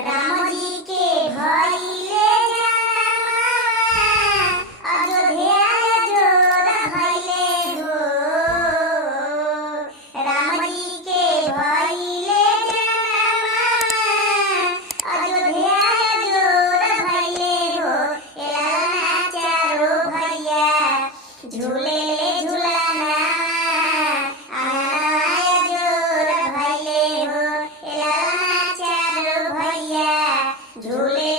राम जी के भइले जनमवा, अयोध्या जोर भइले हो। राम जी के भइले जनमवा, अयोध्या जोर भइले हो। एलाना चारो भैया झूले झूलना, आंगनवा जोर भइले हो। एलाना चारो भैया झूले